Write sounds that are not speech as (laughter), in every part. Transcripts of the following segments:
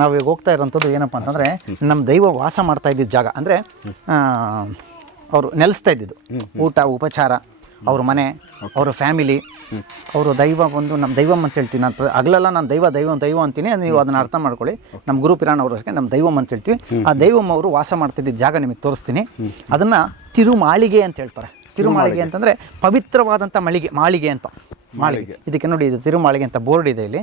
ನಾವು ಈಗ ಹೋಗ್ತಾ ಇರೋಂಥದ್ದು ಏನಪ್ಪ ಅಂತಂದರೆ ನಮ್ಮ ದೈವ ವಾಸ ಮಾಡ್ತಾ ಇದ್ದಿದ್ದ ಜಾಗ. ಅಂದರೆ ಅವರು ನೆಲೆಸ್ತಾ ಇದ್ದಿದ್ದು. ಊಟ ಉಪಚಾರ ಅವ್ರ ಮನೆ ಅವರ ಫ್ಯಾಮಿಲಿ ಅವರು ದೈವ ಒಂದು ನಮ್ಮ ದೈವಂ ಅಂತ ಹೇಳ್ತೀವಿ. ನಾನು ಹಗಲೆಲ್ಲ ನಾನು ದೈವ ದೈವ ದೈವ ಅಂತೀನಿ. ನೀವು ಅದನ್ನು ಅರ್ಥ ಮಾಡ್ಕೊಳ್ಳಿ. ನಮ್ಮ ಗುರು ಪಿರಾಣ ಅವ್ರಿಗೆ ನಮ್ಮ ದೈವಂ ಅಂತ ಹೇಳ್ತೀವಿ. ಆ ದೈವಂ ಅವರು ವಾಸ ಮಾಡ್ತಿದ್ದ ಜಾಗ ನಿಮಗೆ ತೋರಿಸ್ತೀನಿ. ಅದನ್ನು ತಿರುಮಾಳಿಗೆ ಅಂತ ಹೇಳ್ತಾರೆ. ತಿರುಮಾಳಿಗೆ ಅಂತಂದರೆ ಪವಿತ್ರವಾದಂಥ ಮಳಿಗೆ ಮಾಳಿಗೆ ಅಂತ. ಮಾಳಿಗೆ. ಇದಕ್ಕೆ ನೋಡಿ ಇದು ತಿರುಮಾಳಿಗೆ ಅಂತ ಬೋರ್ಡ್ ಇದೆ ಇಲ್ಲಿ.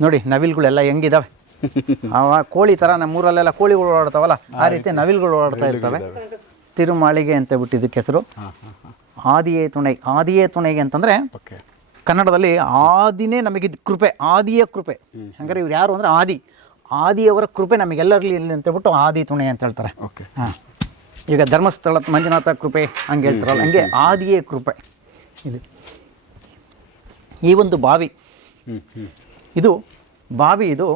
ನೋಡಿ ನವಿಲ್ಗಳೆಲ್ಲ ಹೆಂಗಿದಾವೆ? (laughs) ಅವ ಕೋಳಿ ಥರ ನಮ್ಮ ಊರಲ್ಲೆಲ್ಲ ಕೋಳಿಗಳು ಓಡಾಡ್ತಾವಲ್ಲ ಆ ರೀತಿ ನವಿಲ್ಗಳು ಓಡಾಡ್ತಾ ಇರ್ತವೆ. ತಿರುಮಾಳಿಗೆ ಅಂತ ಬಿಟ್ಟು ಇದಕ್ಕೆ ಹೆಸರು ಆದಿಯೇ ತುಣೈ ಆದಿಯೇ ತುಣೈಗೆ ಅಂತಂದರೆ ಕನ್ನಡದಲ್ಲಿ ಆದಿನೇ ನಮಗಿದ್ ಕೃಪೆ ಆದಿಯ ಕೃಪೆ. ಹಂಗಾರೆ ಇವ್ರು ಯಾರು ಅಂದರೆ ಆದಿ. ಆದಿಯವರ ಕೃಪೆ ನಮಗೆಲ್ಲರಲ್ಲಿ ಇಲ್ಲಿ ಅಂತ ಹೇಳ್ಬಿಟ್ಟು ಆದಿ ತುಣೆ ಅಂತ ಹೇಳ್ತಾರೆ. ಓಕೆ. ಹಾಂ. ಈಗ ಧರ್ಮಸ್ಥಳ ಮಂಜುನಾಥ ಕೃಪೆ ಹಂಗೆ ಹೇಳ್ತಾರಲ್ಲ ಹಂಗೆ ಆದಿಯೇ ಕೃಪೆ. ಇದು ಈ ಒಂದು ಬಾವಿ ಇದು ಬಾವಿ ಇದು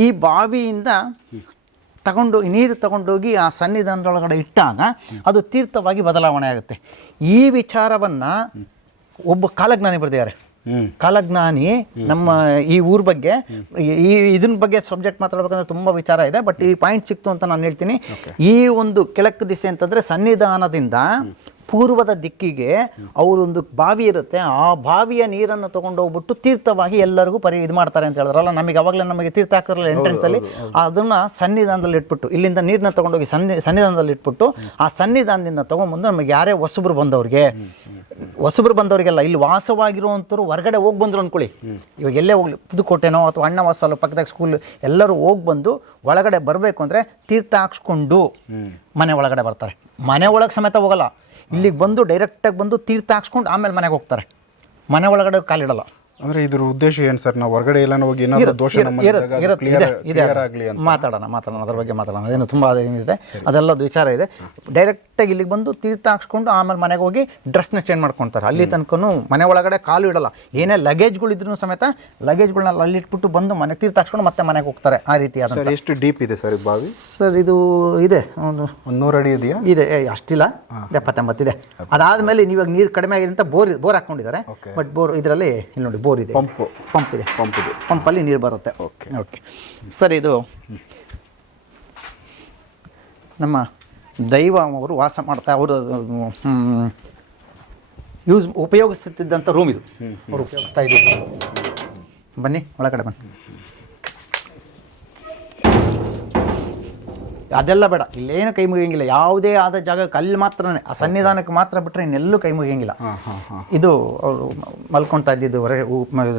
ಈ ಬಾವಿಯಿಂದ ತಗೊಂಡು ನೀರು ತಗೊಂಡೋಗಿ ಆ ಸನ್ನಿಧಾನದೊಳಗಡೆ ಇಟ್ಟಾಗ ಅದು ತೀರ್ಥವಾಗಿ ಬದಲಾವಣೆ ಆಗುತ್ತೆ. ಈ ವಿಚಾರವನ್ನು ಒಬ್ಬ ಕಾಲಜ್ಞಾನಿ ಬರೆದಿದ್ದಾರೆ. ಕಾಲಜ್ಞಾನಿ ನಮ್ಮ ಈ ಊರ ಬಗ್ಗೆ ಈ ಇದನ್ನ ಬಗ್ಗೆ ಸಬ್ಜೆಕ್ಟ್ ಮಾತಾಡ್ಬೇಕಂದ್ರೆ ತುಂಬ ವಿಚಾರ ಇದೆ ಬಟ್ ಈ ಪಾಯಿಂಟ್ ಸಿಕ್ತು ಅಂತ ನಾನು ಹೇಳ್ತೀನಿ. ಈ ಒಂದು ಕೆಳಕ್ಕೆ ದಿಸೆ ಅಂತಂದರೆ ಸನ್ನಿಧಾನದಿಂದ ಪೂರ್ವದ ದಿಕ್ಕಿಗೆ ಅವರೊಂದು ಬಾವಿ ಇರುತ್ತೆ. ಆ ಬಾವಿಯ ನೀರನ್ನು ತಗೊಂಡು ಹೋಗ್ಬಿಟ್ಟು ತೀರ್ಥವಾಗಿ ಎಲ್ಲರಿಗೂ ಪರಿ ಇದು ಮಾಡ್ತಾರೆ ಅಂತ ಹೇಳಿದ್ರಲ್ಲ ನಮಗೆ ಅವಾಗಲೇ ನಮಗೆ ತೀರ್ಥ ಹಾಕಿರಲ್ಲ ಎಂಟ್ರೆನ್ಸಲ್ಲಿ ಅದನ್ನು ಸನ್ನಿಧಾನದಲ್ಲಿ ಇಟ್ಬಿಟ್ಟು ಇಲ್ಲಿಂದ ನೀರನ್ನ ತಗೊಂಡೋಗಿ ಸನ್ನಿ ಸನ್ನಿಧಾನದಲ್ಲಿ ಇಟ್ಬಿಟ್ಟು ಆ ಸನ್ನಿಧಾನದಿಂದ ತೊಗೊಂಬಂದು ನಮಗೆ ಯಾರೇ ಹೊಸಬ್ರು ಬಂದವ್ರಿಗೆ ಹೊಸಬ್ರು ಬಂದವರಿಗೆಲ್ಲ ಇಲ್ಲಿ ವಾಸವಾಗಿರುವಂಥವ್ರು ಹೊರಗಡೆ ಹೋಗಿ ಬಂದರು ಅಂದ್ಕೊಳ್ಳಿ ಇವಾಗ ಎಲ್ಲೇ ಹೋಗ್ಲಿ ಪುದುಕೋಟೆನೋ ಅಥವಾ ಅಣ್ಣವಾಸಲು ಪಕ್ಕದಾಗ ಸ್ಕೂಲ್ ಎಲ್ಲರೂ ಹೋಗಿ ಬಂದು ಒಳಗಡೆ ಬರಬೇಕು ಅಂದರೆ ತೀರ್ಥ ಹಾಕ್ಸ್ಕೊಂಡು ಮನೆ ಒಳಗಡೆ ಬರ್ತಾರೆ. ಮನೆ ಒಳಗೆ ಸಮೇತ ಹೋಗಲ್ಲ. ಇಲ್ಲಿಗೆ ಬಂದು ಡೈರೆಕ್ಟಾಗಿ ಬಂದು ತೀರ್ಥ ಹಾಕ್ಸ್ಕೊಂಡು ಆಮೇಲೆ ಮನೆಗೆ ಹೋಗ್ತಾರೆ. ಮನೆ ಒಳಗಡೆ ಕಾಲಿಡಲ್ಲ. ಅಂದ್ರೆ ಇದ್ರ ಉದ್ದೇಶ ಏನು ಸರ್? ನಾವು ಹೊರಗಡೆ ಎಲ್ಲ ಹೋಗಿ ಏನಾದ್ರು ದೋಷ. ಕ್ಲಿಯರ್ ಆಗಲಿ ಅಂತ. ಮಾತಾಡೋಣ ಮಾತಾಡೋಣ ಅದ್ರ ಬಗ್ಗೆ ಮಾತಾಡೋಣ. ಅದೇನು ತುಂಬಾ ಏನಿದೆ? ಅದೆಲ್ಲ ವಿಚಾರ ಇದೆ. ಡೈರೆಕ್ಟ್ ಆಗಿ ಇಲ್ಲಿಗೆ ಬಂದು ತೀರ್ಥ ಹಾಕ್ಸ್ಕೊಂಡು ಆಮೇಲೆ ಮನೆಗೆ ಹೋಗಿ ಡ್ರೆಸ್ನ ಚೇಂಜ್ ಮಾಡ್ಕೊಂತಾರೆ. ಅಲ್ಲಿ ತನಕನೂ ಮನೆ ಒಳಗಡೆ ಕಾಲು ಇಡಲ್ಲ. ಏನೇ ಲಗೇಜ್ಗಳಿದ್ರು ಸಮೇತ ಲಗೇಜ್ಗಳನ್ನ ಅಲ್ಲಿ ಇಟ್ಬಿಟ್ಟು ಬಂದು ಮನೆ ತೀರ್ಥ ಹಾಕ್ಸ್ಕೊಂಡು ಮತ್ತೆ ಮನೆಗೆ ಹೋಗ್ತಾರೆ ಆ ರೀತಿ ಸರ್ ಎಷ್ಟು ಡೀಪ್ ಇದೆ ಸರ್ ಬಾವಿ? ಸರ್ ಇದು ಇದೆ. ಒಂದು ನೂರು ಅಡಿ ಇದೆಯಾ? ಇದೆ. ಅಷ್ಟಿಲ್ಲ. ಎಪ್ಪತ್ತೆಂಬತ್ತಿದೆ ಅದಾದ್ಮೇಲೆ ನೀವಾಗ ನೀರು ಕಡಿಮೆ ಆಗಿದೆ ಅಂತ ಬೋರ್ ಬೋರ್ ಹಾಕೊಂಡಿದ್ದಾರೆ. ಬಟ್ ಬೋರ್ ಇದರಲ್ಲಿ ಇಲ್ಲಿ ನೋಡಿ ಬೋರ್ ಇದೆ. ಪಂಪು ಪಂಪ್ ಇದೆ ಪಂಪ್ ಇದೆ. ಪಂಪಲ್ಲಿ ನೀರು ಬರುತ್ತೆ. ಓಕೆ. ಓಕೆ. ಸರ್ ಇದು ನಮ್ಮ ದೈವ ಅವರು ವಾಸ ಮಾಡ್ತಾ ಅವರು ಯೂಸ್ ಉಪಯೋಗಿಸುತ್ತಿದ್ದಂಥ ರೂಮ್ ಇದು. ಅವರು ಉಪಯೋಗಿಸ್ತಾ ಇದ್ದೀವಿ. ಬನ್ನಿ ಒಳಗಡೆ ಬನ್ನಿ. ಅದೆಲ್ಲ ಬೇಡ. ಇಲ್ಲೇನು ಕೈ ಮುಗಿಯಂಗಿಲ್ಲ. ಯಾವುದೇ ಆದ ಜಾಗ ಅಲ್ಲಿ ಮಾತ್ರ ಆ ಸನ್ನಿಧಾನಕ್ಕೆ ಮಾತ್ರ ಬಿಟ್ಟರೆ ಇನ್ನೆಲ್ಲೂ ಕೈ ಮುಗಿಯಂಗಿಲ್ಲ. ಹಾಂ ಹಾಂ ಹಾಂ. ಇದು ಅವರು ಮಲ್ಕೊಳ್ತಾ ಇದ್ದಿದ್ದು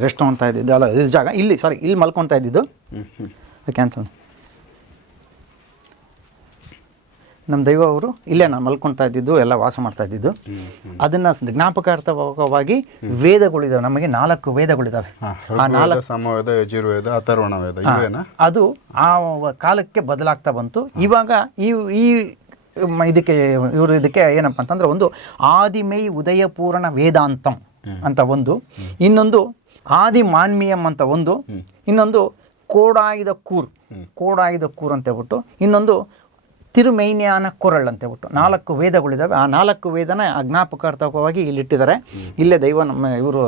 ರೆಸ್ಟ್ ತೊಗೊಳ್ತಾ ಇದ್ದಿದ್ದು ಅಲ್ಲ ಇದು ಜಾಗ ಇಲ್ಲಿ ಸಾರಿ ಇಲ್ಲಿ ಮಲ್ಕೊಳ್ತಾ ಇದ್ದಿದ್ದು. ಕ್ಯಾನ್ಸಲ್ ನಮ್ಮ ದೈವ ಅವರು ಇಲ್ಲೇ ನಾನು ಮಲ್ಕೊಳ್ತಾ ಇದ್ದಿದ್ದು ಎಲ್ಲ ವಾಸ ಮಾಡ್ತಾ ಇದ್ದಿದ್ದು. ಅದನ್ನು ಜ್ಞಾಪಕಾರ್ಥವಾಗಿ ವೇದಗಳಿದಾವೆ. ನಮಗೆ ನಾಲ್ಕು ವೇದಗಳಿದಾವೆ. ಆ ನಾಲ್ಕು ಸಮವೇದ ಯಜುರ್ವೇದ ಅಥರ್ವಣ ವೇದ ಅದು ಆ ಕಾಲಕ್ಕೆ ಬದಲಾಗ್ತಾ ಬಂತು. ಇವಾಗ ಈ ಈ ಇದಕ್ಕೆ ಇವರು ಇದಕ್ಕೆ ಏನಪ್ಪ ಅಂತಂದ್ರೆ ಒಂದು ಆದಿಮೈ ಉದಯಪೂರ್ಣ ವೇದಾಂತಂ ಅಂತ ಒಂದು ಇನ್ನೊಂದು ಆದಿ ಮಾನ್ಮೀಯಂ ಅಂತ ಒಂದು ಇನ್ನೊಂದು ಕೋಡಾಯಿದ ಕೂರ್ ಕೋಡಾಯಿದ ಕೂರ್ ಅಂತ ಹೇಳ್ಬಿಟ್ಟು ಇನ್ನೊಂದು ತಿರುಮೈನ್ಯಾನ ಕೊರಳ್ ಅಂತ ಹೇಳ್ಬಿಟ್ಟು ನಾಲ್ಕು ವೇದಗಳಿದ್ದಾವೆ ಆ ನಾಲ್ಕು ವೇದನ ಅಜ್ಞಾಪಕಾರ್ಥಕವಾಗಿ ಇಲ್ಲಿಟ್ಟಿದ್ದಾರೆ ಇಲ್ಲೇ ದೈವ ನಮ್ಮ ಇವರು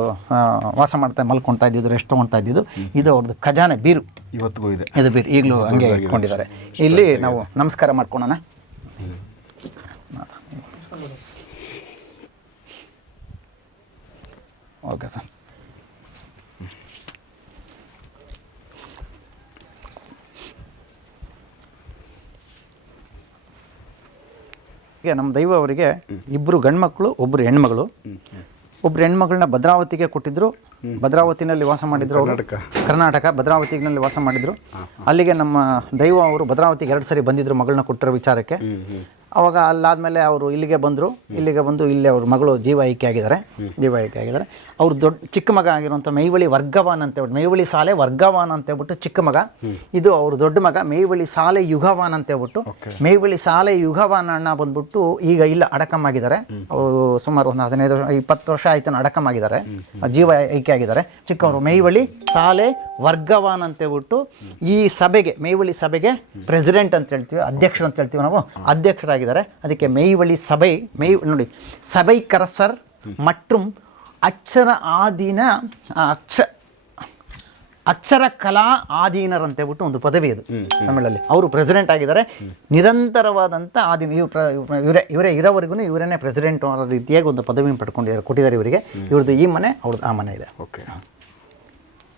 ವಾಸ ಮಾಡ್ತಾ ಮಲ್ಕೊಳ್ತಾ ಇದ್ದಿದ್ದು ರೆಸ್ಟ್ ತೊಗೊಳ್ತಾ ಇದ್ದಿದ್ದು. ಇದು ಅವ್ರದ್ದು ಖಜಾನೆ ಬೀರು. ಇವತ್ತಿಗೂ ಇದೆ. ಇದು ಬೀರು. ಈಗಲೂ ಹಂಗೆ ಇಟ್ಕೊಂಡಿದ್ದಾರೆ. ಇಲ್ಲಿ ನಾವು ನಮಸ್ಕಾರ ಮಾಡ್ಕೊಳೋಣ. Okay sir. ಈಗ ನಮ್ಮ ದೈವ ಅವರಿಗೆ ಇಬ್ಬರು ಗಂಡ್ಮಕ್ಳು ಒಬ್ಬರು ಹೆಣ್ಮಗಳು. ಒಬ್ರು ಹೆಣ್ಮಗಳನ್ನ ಭದ್ರಾವತಿಗೆ ಕೊಟ್ಟಿದ್ರು. ಭದ್ರಾವತಿನಲ್ಲಿ ವಾಸ ಮಾಡಿದ್ರು ಕರ್ನಾಟಕ. ಕರ್ನಾಟಕ ಭದ್ರಾವತಿನಲ್ಲಿ ವಾಸ ಮಾಡಿದ್ರು. ಅಲ್ಲಿಗೆ ನಮ್ಮ ದೈವ ಅವರು ಭದ್ರಾವತಿಗೆ ಎರಡು ಸರಿ ಬಂದಿದ್ರು ಮಗಳನ್ನ ಕೊಟ್ಟಿರೋ ವಿಚಾರಕ್ಕೆ. ಅವಾಗ ಅಲ್ಲಾದಮೇಲೆ ಅವರು ಇಲ್ಲಿಗೆ ಬಂದರು ಇಲ್ಲಿಗೆ ಬಂದು ಇಲ್ಲಿ ಅವ್ರ ಮಗಳು ಜೀವ ಐಕ್ಯ ಆಗಿದ್ದಾರೆ ಜೀವ ಐಕ್ಯ ಆಗಿದ್ದಾರೆ. ಅವ್ರ ದೊಡ್ಡ ಚಿಕ್ಕ ಮಗ ಆಗಿರುವಂಥ ಮೈವಳಿ ವರ್ಗವಾನ್ ಅಂತ ಹೇಳ್ಬಿಟ್ಟು ಮೈವಳಿ ಸಾಲೆ ವರ್ಗವಾನ್ ಅಂತ ಹೇಳ್ಬಿಟ್ಟು ಚಿಕ್ಕ ಮಗ. ಇದು ಅವ್ರ ದೊಡ್ಡ ಮಗ ಮೈವಳಿ ಸಾಲೆ ಯುಗವಾನ್ ಅಂತ ಹೇಳ್ಬಿಟ್ಟು ಮೇವಳಿ ಸಾಲೆ ಯುಗವಾನ್ ಅಣ್ಣ ಬಂದ್ಬಿಟ್ಟು ಈಗ ಇಲ್ಲ ಅಡಕಮಾಗಿದ್ದಾರೆ ಅವರು ಸುಮಾರು ಒಂದು ಹದಿನೈದು ವರ್ಷ ಇಪ್ಪತ್ತು ವರ್ಷ ಆಯ್ತು ಅಡಕಮಾಗಿದ್ದಾರೆ ಜೀವ ಐಕ್ಯ ಆಗಿದ್ದಾರೆ. ಚಿಕ್ಕವರು ಮೈವಳಿ ಸಾಲೆ ವರ್ಗವಾನ್ ಅಂತ ಹೇಳ್ಬಿಟ್ಟು ಈ ಸಭೆಗೆ ಮೇವಳಿ ಸಭೆಗೆ ಪ್ರೆಸಿಡೆಂಟ್ ಅಂತ ಹೇಳ್ತೀವಿ ಅಧ್ಯಕ್ಷರು ಅಂತ ಹೇಳ್ತೀವಿ ನಾವು ಅಧ್ಯಕ್ಷರಾಗಿದ್ದಾರೆ ಅದಕ್ಕೆ ಮೇಯ್ವಳಿ ಸಭೆ ಮೇಯ್ ನೋಡಿ ಸಭೈ ಕರಸರ್ ಮತ್ತು ಅಕ್ಷರ ಆದೀನ ಅಕ್ಷ ಅಕ್ಷರ ಕಲಾ ಆಧೀನರಂತ ಹೇಳ್ಬಿಟ್ಟು ಒಂದು ಪದವಿ ಅದು ತಮಿಳಲ್ಲಿ. ಅವರು ಪ್ರೆಸಿಡೆಂಟ್ ಆಗಿದ್ದಾರೆ. ನಿರಂತರವಾದಂಥ ಆಧೀನ ಇವ್ರ ಇವರೇ ಇವರೇ ಇರೋವರೆಗೂ ಇವರೇ ಪ್ರೆಸಿಡೆಂಟ್ ಅನ್ನೋ ರೀತಿಯಾಗಿ ಒಂದು ಪದವಿಯನ್ನು ಪಡ್ಕೊಂಡಿದ್ದಾರೆ ಕೊಟ್ಟಿದ್ದಾರೆ ಇವರಿಗೆ. ಇವ್ರದ್ದು ಈ ಮನೆ ಅವ್ರದ್ದು ಆ ಮನೆ ಇದೆ. ಓಕೆ.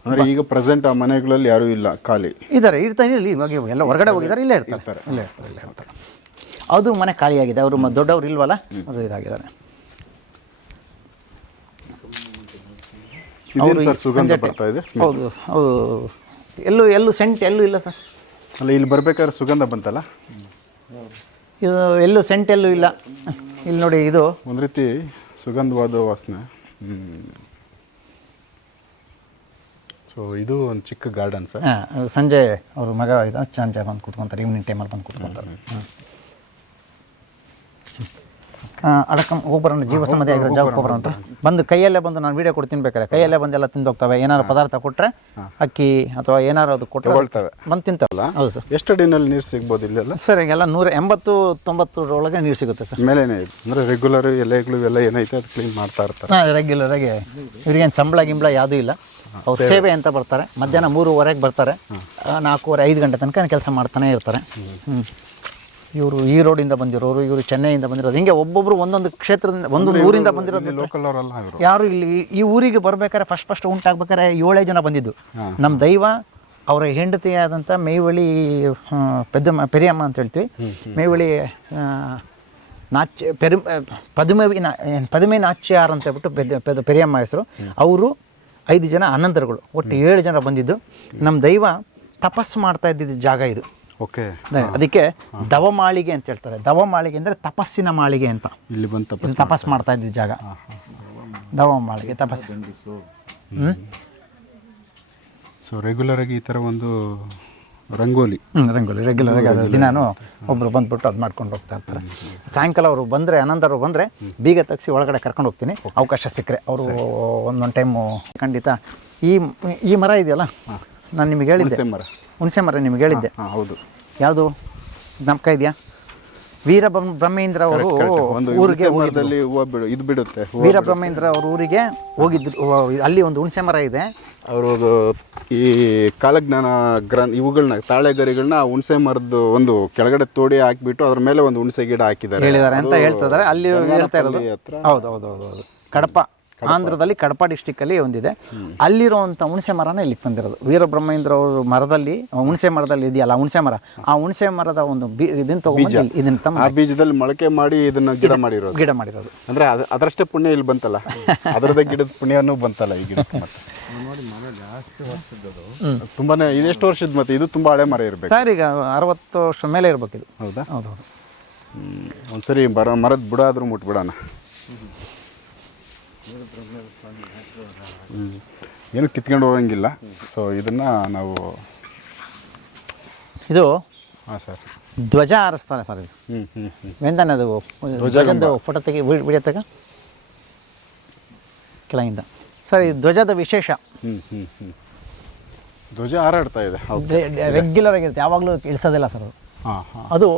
ಅಂದರೆ ಈಗ ಪ್ರೆಸೆಂಟ್ ಆ ಮನೆಗಳಲ್ಲಿ ಯಾರೂ ಇಲ್ಲ ಖಾಲಿ. ಇದ್ದಾರೆ ಇರ್ತಾರೆ ಇಲ್ಲಿ ಇವಾಗ ಎಲ್ಲ ಹೊರಗಡೆ ಹೋಗಿದ್ದಾರೆ ಇಲ್ಲೇ ಇರ್ತಾರೆ. ಇಲ್ಲೇ ಇರ್ತಾರೆ ಇಲ್ಲೇ ಇರ್ತಾರೆ. ಅದು ಮನೆ ಖಾಲಿಯಾಗಿದೆ ಅವರು ದೊಡ್ಡವರು ಇಲ್ವಲ್ಲ? ಅವರು ಇದಾಗಿದ್ದಾರೆ. ಇದೆ? ಹೌದು ಹೌದು ಎಲ್ಲೂ ಎಲ್ಲೂ ಸೆಂಟ್ ಎಲ್ಲೂ ಇಲ್ಲ ಸರ್. ಅಲ್ಲ ಇಲ್ಲಿ ಬರ್ಬೇಕಾದ್ರೆ ಸುಗಂಧ ಬಂತಲ್ಲ? ಇದು ಎಲ್ಲೂ ಸೆಂಟ್ ಎಲ್ಲೂ ಇಲ್ಲ. ಇಲ್ಲಿ ನೋಡಿ ಇದು. ಒಂದು ರೀತಿ ಸುಗಂಧವಾದ ವಾಸನೆ. ಸೊ ಇದು ಒಂದು ಚಿಕ್ಕ ಗಾರ್ಡನ್ ಸರ್. ಸಂಜೆ ಅವ್ರ ಮಗ ಇದು ಸಂಜೆ ಬಂದು ಕುತ್ಕೊಂತಾರೆ ಈವ್ನಿಂಗ್ ಟೈಮಲ್ಲಿ ಬಂದು ಕೂತ್ಕೊಂತಾರೆ. ಅಡಕಂ ಹೋಗ್ಬರೋಣ ಜೀವ ಸಮಾಧಿ ಆಗಿರೋ ಜಾಗಕ್ಕೆ ಹೋಗ್ಬರೋಣ ಅಂತ. ಬಂದು ಕೈಯಲ್ಲೇ ಬಂದು ನಾನು ವೀಡಿಯೋ ಕೊಡ್ತೀನಿ ಬೇಕಾರೆ ಕೈಯಲ್ಲೇ ಬಂದೆಲ್ಲ ತಿಂದೋಗ್ತವೆ. ಏನಾರು ಪದಾರ್ಥ ಕೊಟ್ಟರೆ ಅಕ್ಕಿ ಅಥವಾ ಏನಾರು ಅದು ಕೊಟ್ಟರೆ ಹೋಗ್ತವೆ ಬಂದು ತಿಂತಾವಲ್ಲ? ಹೌದು ಸರ್. ಎಷ್ಟು ಅಡಿನಲ್ಲಿ ನೀರು ಸಿಗ್ಬೋದು ಇಲ್ಲೆಲ್ಲ ಸರ್ ಹಿಂಗೆಲ್ಲ ನೂರ ಎಂಬತ್ತು ತೊಂಬತ್ತರೊಳಗೆ ನೀರು ಸಿಗುತ್ತೆ ಸರ್. ಮೇಲೇನೇ ಇದೆ. ಅಂದರೆ ರೆಗ್ಯುಲರ್ ಎಲೆಗಳು ಎಲ್ಲ ಏನೈತೆ ಅದು ಕ್ಲೀನ್ ಮಾಡ್ತಾ ಇರ್ತಾರೆ. ಹಾಂ ರೆಗ್ಯುಲರ್ ಆಗಿ ಇವ್ರಿಗೇನು ಸಂಬಳ ಗಿಂಬಳ ಯಾವುದೂ ಇಲ್ಲ. ಅವ್ರು ಸೇವೆ. ಅಂತ ಬರ್ತಾರೆ. ಮಧ್ಯಾಹ್ನ ಮೂರುವರೆಗೆ ಬರ್ತಾರೆ. ನಾಲ್ಕೂವರೆ ಐದು ಗಂಟೆ ತನಕ ಕೆಲಸ ಮಾಡ್ತಾನೆ ಇರ್ತಾರೆ. ಹ್ಞೂ ಇವರು ಈ ರೋಡಿಂದ ಬಂದಿರೋರು ಇವರು ಚೆನ್ನೈಯಿಂದ ಬಂದಿರೋದು ಹಿಂಗೆ ಒಬ್ಬೊಬ್ರು ಒಂದೊಂದು ಕ್ಷೇತ್ರದಿಂದ ಒಂದೊಂದು ಊರಿಂದ ಬಂದಿರೋದು ಲೋಕಲ್ ಅವರೆಲ್ಲ ಯಾರು ಇಲ್ಲಿ ಈ ಊರಿಗೆ ಬರ್ಬೇಕಾದ್ರೆ ಫಸ್ಟ್ ಫಸ್ಟ್ ಉಂಟಾಗ್ಬೇಕಾದ್ರೆ ಏಳೇ ಜನ ಬಂದಿದ್ದು. ನಮ್ಮ ದೈವ ಅವರ ಹೆಂಡತಿಯಾದಂಥ ಮೇವಳಿ ಪೆದ್ದಮ್ಮ ಪೆರಿಯಮ್ಮ ಅಂತ ಹೇಳ್ತೀವಿ. ಮೇವಳಿ ನಾಚ್ಯ ಪೆರು ಪದುಮವಿ ನಾ ಪದುಮೆ ನಾಚ್ಯಾರ್ ಅಂತ ಹೇಳ್ಬಿಟ್ಟು ಪೆದ್ದ ಪೆದ ಪೆರಿಯಮ್ಮ ಹೆಸರು. ಅವರು ಐದು ಜನ ಅನಂತರಗಳು ಒಟ್ಟು ಏಳು ಜನ ಬಂದಿದ್ದು. ನಮ್ಮ ದೈವ ತಪಸ್ಸು ಮಾಡ್ತಾ ಇದ್ದಿದ್ದ ಜಾಗ ಇದು. ಓಕೆ. ಅದಕ್ಕೆ ಅದಕ್ಕೆ ದವಮಾಳಿಗೆ ಅಂತ ಹೇಳ್ತಾರೆ. ದವಮಾಳಿಗೆ ಅಂದರೆ ತಪಸ್ಸಿನ ಮಾಳಿಗೆ ಅಂತ. ಇಲ್ಲಿ ಬಂದು ಇದು ತಪಸ್ ಮಾಡ್ತಾ ಇದ್ದ ಜಾಗ. ದವಮಾಳಿಗೆ ತಪಸ್ ಹ್ಞೂ ಸೊ ರೆಗ್ಯುಲರ್ ಆಗಿ ಈ ಥರ ಒಂದು ರಂಗೋಲಿ. ಹ್ಞೂ ರಂಗೋಲಿ. ರೆಗ್ಯುಲರ್ ಆಗಿ ಅದು ದಿನಾನು ಒಬ್ಬರು ಬಂದ್ಬಿಟ್ಟು ಅದು ಮಾಡ್ಕೊಂಡು ಹೋಗ್ತಾ ಇರ್ತಾರೆ. ಸಾಯಂಕಾಲ ಅವರು ಬಂದರೆ ಅವರು ಬಂದರೆ ಬೀಗ ತಗ್ಸಿ ಒಳಗಡೆ ಕರ್ಕೊಂಡು ಹೋಗ್ತೀನಿ. ಅವಕಾಶ ಸಿಕ್ಕರೆ. ಅವರು ಒಂದೊಂದು ಟೈಮು ಖಂಡಿತ ಈ ಈ ಮರ ಇದೆಯಲ್ಲ? ನಾನು ನಿಮಗೆ ಹೇಳಿದ್ದೆ. ಮರ. ಹುಣಸೆ ಮರ ನಿಮಗೆ ಹೇಳಿದ್ದೆ. ಹಾಂ ಹೌದು. ಯಾವುದು? ನಮ್ಕ ಇದೆಯಾ? ವೀರ ಬ್ರಹ್ಮ- ಬ್ರಹ್ಮೇಂದ್ರ ಅವರು ಊರಿಗೆ ಹುಣಸೆ ಮರದಲ್ಲಿ ಹೂವು ಬಿಡು ಇದು ಬಿಡುತ್ತೆ ವೀರ ಬ್ರಹ್ಮೇಂದ್ರ ಅವರು ಊರಿಗೆ ಹೋಗಿದ್ರು. ಅಲ್ಲಿ ಒಂದು ಹುಣಸೆ ಮರ ಇದೆ. ಅವರು ಈ ಕಾಲಜ್ಞಾನ ಗ್ರಂಥ ಇವುಗಳನ್ನ ತಾಳೆಗರಿಗಳನ್ನ ಹುಣಸೆ ಮರದ್ದು ಒಂದು ಕೆಳಗಡೆ ತೋಡಿ ಹಾಕಿಬಿಟ್ಟು ಅದ್ರ ಮೇಲೆ ಒಂದು ಹುಣಸೆ ಗಿಡ ಹಾಕಿದ್ದಾರೆ. ಹೇಳಿದ್ದಾರೆ ಅಂತ ಹೇಳ್ತಿದ್ದಾರೆ ಅಲ್ಲಿ ಹೇಳ್ತಾ ಇರೋದು. ಹೌದು ಹೌದು ಹೌದು ಹೌದು. ಕಡಪ. ಆಂಧ್ರದಲ್ಲಿ ಕಡಪ ಡಿಸ್ಟಿಕ್ಕಲ್ಲಿ ಒಂದಿದೆ. ಅಲ್ಲಿರುವಂಥ ಹುಣಸೆ ಮರನ ಇಲ್ಲಿಗೆ ತಂದಿರೋದು ವೀರಬ್ರಹ್ಮೇಂದ್ರ ಅವರು ಮರದಲ್ಲಿ ಹುಣಸೆ ಮರದಲ್ಲಿ ಇದೆಯಲ್ಲ ಹುಣಸೆ ಮರ. ಆ ಹುಣಸೆ ಮರದ ಒಂದು ಬಿ ಇದನ್ನ ತಗೊಂಡು ಇದನ್ನ ತಮ್ಮ ಆ ಬೀಜದಲ್ಲಿ ಮೊಳಕೆ ಮಾಡಿ ಇದನ್ನ ಗಿಡ ಮಾಡಿರೋದು. ಗಿಡ ಮಾಡಿರೋದು. ಅಂದ್ರೆ ಅದ್- ಅದರಷ್ಟೇ ಪುಣ್ಯ ಇಲ್ಲಿ ಬಂತಲ್ಲ? ಅದರದೇ ಗಿಡದ ಪುಣ್ಯನೂ ಬಂತಲ್ಲ ಈ ಗಿಡಕ್ಕೆ ಮತ್ತೆ? ತುಂಬಾನೇ ಇದೆಷ್ಟು ವರ್ಷದ ಮತ್ತೆ? ಇದು ತುಂಬಾ ಹಳೆ ಮರ ಇರಬೇಕು. ಸರ್ ಈಗ ಅರವತ್ತು ವರ್ಷ ಮೇಲೆ ಇರ್ಬೇಕಿದು. ಹೌದಾ? ಹೌದು ಹೌದು ಹ್ಮ್. ಒಂದ್ಸರಿ ಬರ ಮರದ ಬುಡ ಆದ್ರೂ ಮುಟ್ಬಿಡೋಣ. ಏನು ಕಿತ್ಕೊಂಡು ಹೋಗಂಗಿಲ್ಲ. ಸೊ ಇದನ್ನ ನಾವು ಇದು ಹಾಂ ಸರ್ ಧ್ವಜ ಹಾರಿಸ್ತಾನೆ ಸರ್ ಇದು. ಹ್ಞೂ ಹ್ಞೂ ಹ್ಮ್. ವೆಂದನದು ಧ್ವಜದ ಫೋಟೋ ತೆಗಿ ಬಿಡಿಯತ್ತಾಗ ತೆಗ? ಕೆಳಗಿಂದ. ಸರ್ ಇದು ಧ್ವಜದ ವಿಶೇಷ. ಹ್ಮ್ ಹ್ಮ್ ಧ್ವಜ ಹಾರಾಡ್ತಾ ಇದೆ. ರೆಗ್ಯುಲರ್ ಆಗಿರುತ್ತೆ. ಯಾವಾಗಲೂ ಇಳಿಸೋದಿಲ್ಲ ಸರ್ ಅದು. ಹಾಂ ಹಾಂ. ಅದು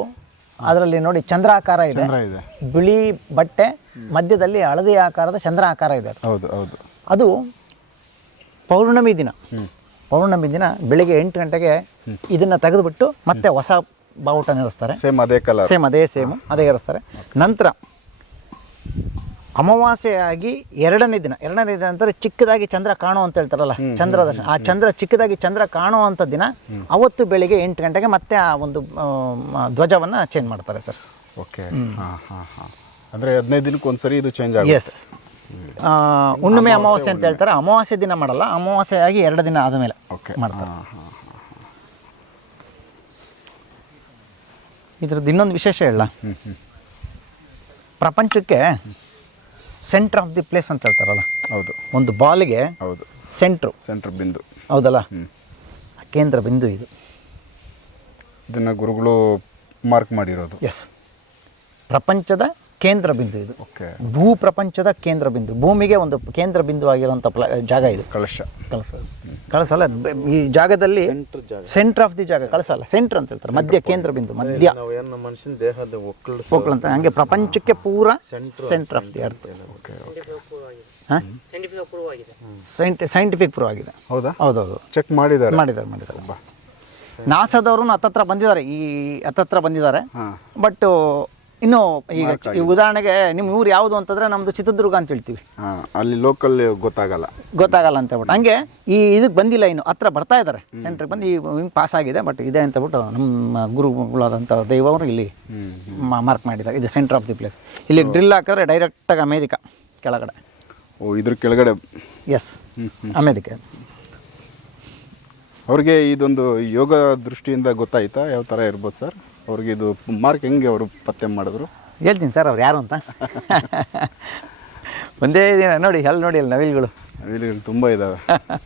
ಅದರಲ್ಲಿ ನೋಡಿ ಚಂದ್ರ ಆಕಾರ ಚಂದ್ರ ಇದೆ. ಬಿಳಿ ಬಟ್ಟೆ ಮಧ್ಯದಲ್ಲಿ ಹಳದಿ ಆಕಾರದ ಚಂದ್ರ ಆಕಾರ ಇದೆ ಅದು. ಹೌದು ಹೌದು. ಅದು ಪೌರ್ಣಮಿ ದಿನ. ಪೌರ್ಣಮಿ ದಿನ ಬೆಳಿಗ್ಗೆ ಎಂಟು ಗಂಟೆಗೆ ಇದನ್ನು ತೆಗೆದುಬಿಟ್ಟು ಮತ್ತೆ ಹೊಸ ಬಾವುಟ ನಿಲ್ಲಿಸ್ತಾರೆ ಸೇಮ್ ಅದೇ ಕಲರ್ ಸೇಮ್ ಅದೇ ಸೇಮು ಅದೇ ಇರಿಸ್ತಾರೆ ನಂತರ ಅಮಾವಾಸ್ಯೆಯಾಗಿ ಎರಡನೇ ದಿನ. ಎರಡನೇ ದಿನ ಅಂದರೆ ಚಿಕ್ಕದಾಗಿ ಚಂದ್ರ ಕಾಣೋ ಅಂತ ಹೇಳ್ತಾರಲ್ಲ ಚಂದ್ರ ದರ್ಶನ ಆ ಚಂದ್ರ ಚಿಕ್ಕದಾಗಿ ಚಂದ್ರ ಕಾಣೋ ಅಂತ ದಿನ ಅವತ್ತು ಬೆಳಿಗ್ಗೆ ಎಂಟು ಗಂಟೆಗೆ ಮತ್ತೆ ಆ ಒಂದು ಧ್ವಜವನ್ನು ಚೇಂಜ್ ಮಾಡ್ತಾರೆ ಸರ್. ಓಕೆ ಹಾಂ ಹಾಂ ಹಾಂ. ಅಂದರೆ ಹದಿನೈದು ದಿನಕ್ಕೆ ಒಂದ್ಸರಿ ಇದು ಚೇಂಜ್ ಆಗುತ್ತೆ. ಎಸ್ ಹುಣ್ಣಿಮೆ ಅಮಾವಾಸ್ಯೆ ಅಂತ ಹೇಳ್ತಾರೆ. ಅಮಾವಾಸ್ಯೆ ದಿನ ಮಾಡಲ್ಲ ಅಮಾವಾಸ್ಯೆ ಆಗಿ ಎರಡು ದಿನ ಆದಮೇಲೆ ಓಕೆ. ಮಾಡ್ತಾರೆ. ಇದ್ರದ್ದು ಇನ್ನೊಂದು ವಿಶೇಷ ಹೇಳ. ಪ್ರಪಂಚಕ್ಕೆ ಸೆಂಟ್ರ್ ಆಫ್ ದಿ ಪ್ಲೇಸ್ ಅಂತ ಹೇಳ್ತಾರಲ್ಲ ಹೌದು. ಒಂದು ಬಾಲ್ಗೆ ಹೌದು. ಸೆಂಟ್ರು ಸೆಂಟ್ರ್ ಬಿಂದು. ಹೌದಲ್ಲ? ಕೇಂದ್ರ ಬಿಂದು ಇದು. ಇದನ್ನು ಗುರುಗಳು ಮಾರ್ಕ್ ಮಾಡಿರೋದು. ಎಸ್ ಪ್ರಪಂಚದ ಕೇಂದ್ರ ಬಿಂದು ಇದು. ಓಕೆ. ಭೂ ಪ್ರಪಂಚದ ಕೇಂದ್ರ ಬಿಂದು. ಭೂಮಿಗೆ ಒಂದು ಕೇಂದ್ರ ಬಿಂದು ಆಗಿರುವಂಥ ಪ್ಲ ಜಾಗ ಇದು. ಕಳಶ. ಕಳಸ. ಕಳಸಲ್ಲ ಈ ಜಾಗದಲ್ಲಿ ಸೆಂಟರ್ ಆಫ್ ದಿ ಜಾಗ ಕಳಸಲ್ಲ ಸೆಂಟರ್ ಅಂತ ಹೇಳ್ತಾರೆ. ಮಧ್ಯ ಕೇಂದ್ರ ಬಿಂದು ಮಧ್ಯ. ಮನುಷ್ಯನ ದೇಹದ ಒಕ್ಕಲು ಅಂತ. ಹಂಗೆ ಪ್ರಪಂಚಕ್ಕೆ ಪೂರ centre of the earth okay okay. ಹಾಂ? ಸೈಂಟಿ ಸೈಂಟಿಫಿಕ್ ಪ್ರೂವ್ ಆಗಿದೆ. ಹೌದಾ? ಹೌದೌದು. ಚೆಕ್ ಮಾಡಿದ್ದಾರೆ. ಮಾಡಿದ್ದಾರೆ ಮಾಡಿದ್ದಾರೆ. ನಾಸಾದವರು ಹತ್ತತ್ರ ಬಂದಿದ್ದಾರೆ. ಈ ಹತ್ತತ್ರ ಬಂದಿದ್ದಾರೆ. ಬಟ್ ಇನ್ನು ಈಗ ಈ ಉದಾಹರಣೆಗೆ ನಿಮ್ಮ ಊರು ಯಾವುದು ಅಂತಂದ್ರೆ ನಮ್ದು ಚಿತ್ರದುರ್ಗ ಅಂತ ಹೇಳ್ತೀವಿ. ಹಾಂ ಅಲ್ಲಿ ಲೋಕಲ್ ಗೊತ್ತಾಗಲ್ಲ. ಗೊತ್ತಾಗಲ್ಲ ಅಂತ ಹೇಳ್ಬಿಟ್ಟು. ಹಂಗೆ ಈ ಇದಕ್ಕೆ ಬಂದಿಲ್ಲ ಇನ್ನು ಹತ್ರ ಬರ್ತಾ ಇದ್ದಾರೆ. ಸೆಂಟ್ರಿಗೆ ಬಂದು ಈ ಹಿಂಗೆ ಪಾಸ್ ಆಗಿದೆ ಬಟ್ ಇದೆ ಅಂತ ಹೇಳ್ಬಿಟ್ಟು ನಮ್ಮ ಗುರುಗಳಾದಂಥ ದೈವವರು ಇಲ್ಲಿ ಮಾರ್ಕ್ ಮಾಡಿದ್ದಾರೆ. ಇದು ಸೆಂಟರ್ ಆಫ್ ದಿ ಪ್ಲೇಸ್ ಇಲ್ಲಿ ಡ್ರಿಲ್ ಹಾಕಿದ್ರೆ ಡೈರೆಕ್ಟಾಗಿ ಅಮೇರಿಕ ಕೆಳಗಡೆ. ಓ ಇದ್ರ ಕೆಳಗಡೆ. Yes America. ಅವ್ರಿಗೆ ಇದೊಂದು ಯೋಗ ದೃಷ್ಟಿಯಿಂದ ಗೊತ್ತಾಯ್ತಾ? ಯಾವ ಥರ ಇರ್ಬೋದು ಸರ್? ಅವ್ರಿಗೆ ಇದು ಮಾರ್ಕ್ ಹೆಂಗೆ ಅವರು ಪತ್ತೆ ಮಾಡಿದ್ರು? ಹೇಳ್ತೀನಿ ಸರ್ ಅವ್ರು ಯಾರು ಅಂತ. ಒಂದೇ ದಿನ ನೋಡಿ ಅಲ್ಲಿ ನೋಡಿ ಅಲ್ಲಿ ನವಿಲುಗಳು. ನವಿಲುಗಳು ತುಂಬ ಇದ್ದಾವೆ (laughs)